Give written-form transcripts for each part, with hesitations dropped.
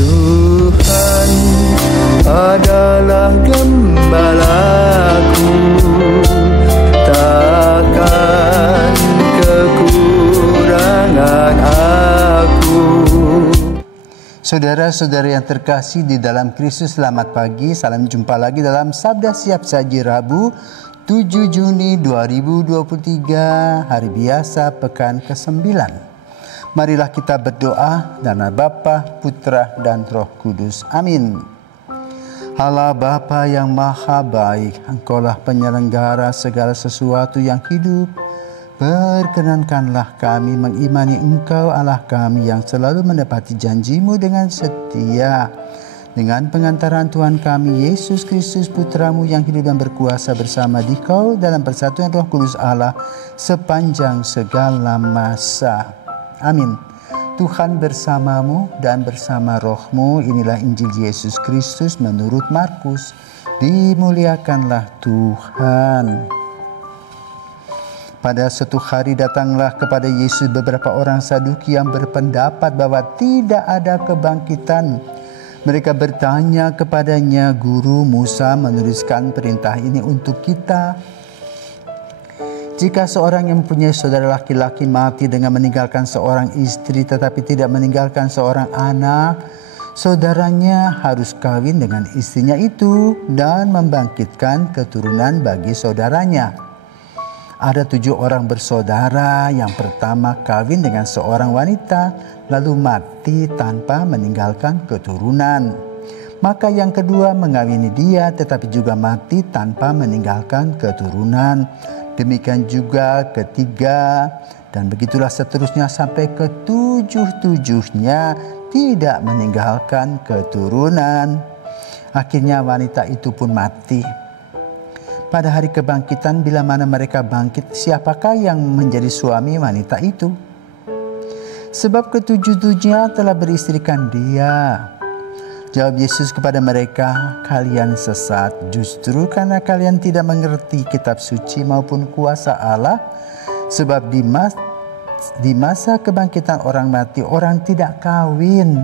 Tuhan adalah gembalaku, takkan kekurangan aku. Saudara-saudara yang terkasih di dalam Kristus, selamat pagi. Salam jumpa lagi dalam Sabda Siap Saji Rabu 7 Juni 2023, hari biasa pekan ke-9. Marilah kita berdoa dalam nama Bapa, Putra, dan Roh Kudus. Amin. Allah Bapa yang Maha Baik, Engkaulah penyelenggara segala sesuatu yang hidup. Perkenankanlah kami mengimani Engkau, Allah kami yang selalu menepati janji-Mu dengan setia. Dengan pengantaran Tuhan kami, Yesus Kristus Putra-Mu yang hidup dan berkuasa bersama Dikau dalam persatuan Roh Kudus Allah sepanjang segala masa. Amin. Tuhan bersamamu dan bersama rohmu. Inilah Injil Yesus Kristus menurut Markus. Dimuliakanlah Tuhan. Pada suatu hari datanglah kepada Yesus beberapa orang Saduki yang berpendapat bahwa tidak ada kebangkitan. Mereka bertanya kepadanya, "Guru, Musa menuliskan perintah ini untuk kita. Jika seorang yang mempunyai saudara laki-laki mati dengan meninggalkan seorang istri tetapi tidak meninggalkan seorang anak, saudaranya harus kawin dengan istrinya itu dan membangkitkan keturunan bagi saudaranya. Ada 7 orang bersaudara. Yang pertama kawin dengan seorang wanita, lalu mati tanpa meninggalkan keturunan. Maka yang kedua mengawini dia tetapi juga mati tanpa meninggalkan keturunan. Demikian juga ketiga, dan begitulah seterusnya sampai ke-7-7-nya tidak meninggalkan keturunan. Akhirnya wanita itu pun mati. Pada hari kebangkitan, bila mana mereka bangkit, siapakah yang menjadi suami wanita itu? Sebab ke-7-7-nya telah beristrikan dia." Jawab Yesus kepada mereka, "Kalian sesat justru karena kalian tidak mengerti kitab suci maupun kuasa Allah. Sebab di masa kebangkitan orang mati, orang tidak kawin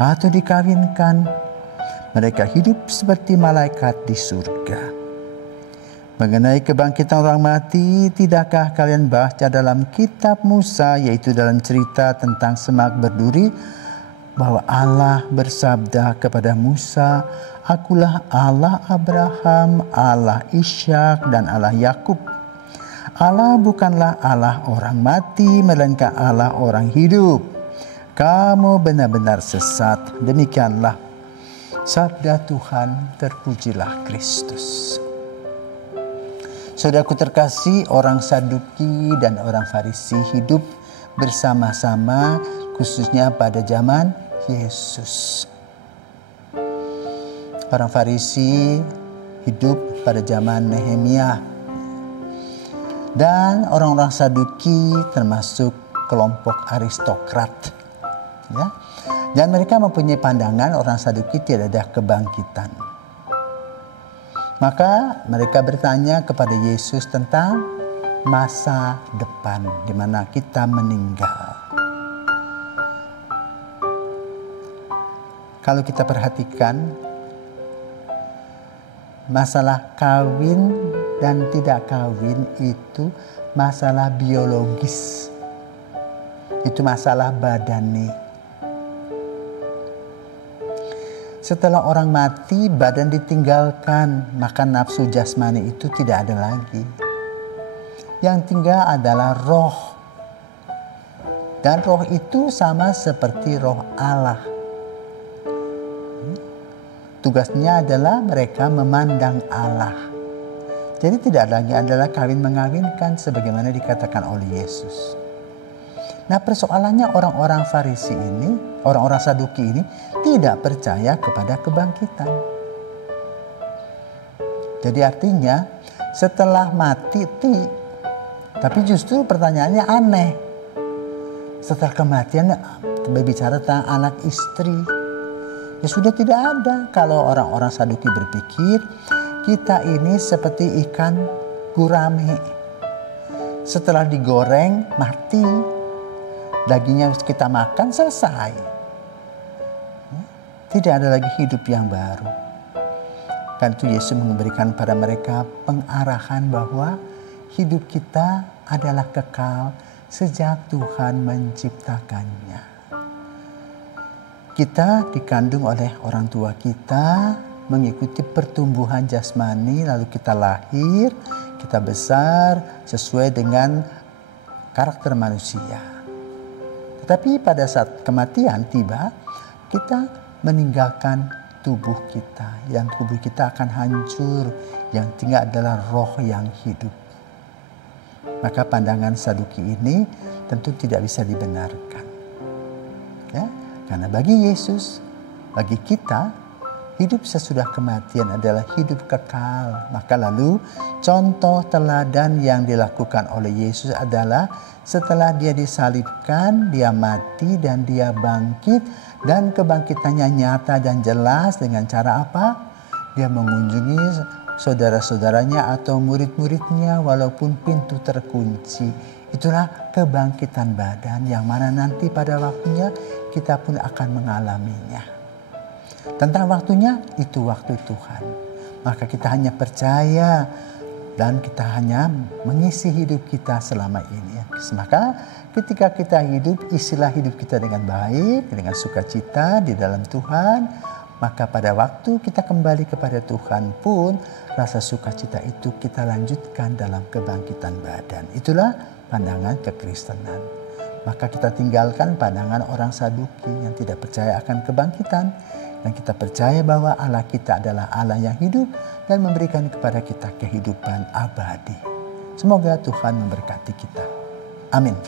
atau dikawinkan. Mereka hidup seperti malaikat di surga. Mengenai kebangkitan orang mati, tidakkah kalian baca dalam kitab Musa, yaitu dalam cerita tentang semak berduri, bahwa Allah bersabda kepada Musa, 'Akulah Allah Abraham, Allah Ishak, dan Allah Yakub.' Allah bukanlah Allah orang mati, melainkan Allah orang hidup. Kamu benar-benar sesat." Demikianlah sabda Tuhan. Terpujilah Kristus. Saudaraku terkasih, orang Saduki dan orang Farisi hidup bersama-sama, khususnya pada zaman Yesus. Orang Farisi hidup pada zaman Nehemia, dan orang-orang Saduki termasuk kelompok aristokrat, ya. Dan mereka mempunyai pandangan orang Saduki tidak ada kebangkitan. Maka mereka bertanya kepada Yesus tentang masa depan di mana kita meninggal. Kalau kita perhatikan, masalah kawin dan tidak kawin itu masalah biologis. Itu masalah badani. Setelah orang mati, badan ditinggalkan, maka nafsu jasmani itu tidak ada lagi. Yang tinggal adalah roh. Dan roh itu sama seperti roh Allah. Tugasnya adalah mereka memandang Allah. Jadi tidak lagi adalah kawin mengawinkan sebagaimana dikatakan oleh Yesus. Nah, persoalannya orang-orang Farisi ini, orang-orang Saduki ini tidak percaya kepada kebangkitan. Jadi artinya setelah mati, tapi justru pertanyaannya aneh. Setelah kematian berbicara tentang anak istri. Ya sudah tidak ada. Kalau orang-orang Saduki berpikir kita ini seperti ikan gurame. Setelah digoreng mati, dagingnya harus kita makan, selesai. Tidak ada lagi hidup yang baru. Karena itu Yesus memberikan pada mereka pengarahan bahwa hidup kita adalah kekal sejak Tuhan menciptakannya. Kita dikandung oleh orang tua kita, mengikuti pertumbuhan jasmani, lalu kita lahir, kita besar sesuai dengan karakter manusia. Tetapi pada saat kematian tiba, kita meninggalkan tubuh kita, yang tubuh kita akan hancur, yang tinggal adalah roh yang hidup. Maka pandangan Saduki ini tentu tidak bisa dibenarkan. Ya, karena bagi Yesus, bagi kita, hidup sesudah kematian adalah hidup kekal. Maka lalu contoh teladan yang dilakukan oleh Yesus adalah setelah dia disalibkan, dia mati dan dia bangkit. Dan kebangkitannya nyata dan jelas dengan cara apa? Dia mengunjungi saudara-saudaranya atau murid-muridnya walaupun pintu terkunci. Itulah kebangkitan badan yang mana nanti pada waktunya kita pun akan mengalaminya. Tentang waktunya, itu waktu Tuhan. Maka kita hanya percaya dan kita hanya mengisi hidup kita selama ini. Maka ketika kita hidup, isilah hidup kita dengan baik, dengan sukacita di dalam Tuhan. Maka pada waktu kita kembali kepada Tuhan pun, rasa sukacita itu kita lanjutkan dalam kebangkitan badan. Itulah pandangan kekristenan. Maka kita tinggalkan pandangan orang Saduki yang tidak percaya akan kebangkitan. Dan kita percaya bahwa Allah kita adalah Allah yang hidup dan memberikan kepada kita kehidupan abadi. Semoga Tuhan memberkati kita. Amin.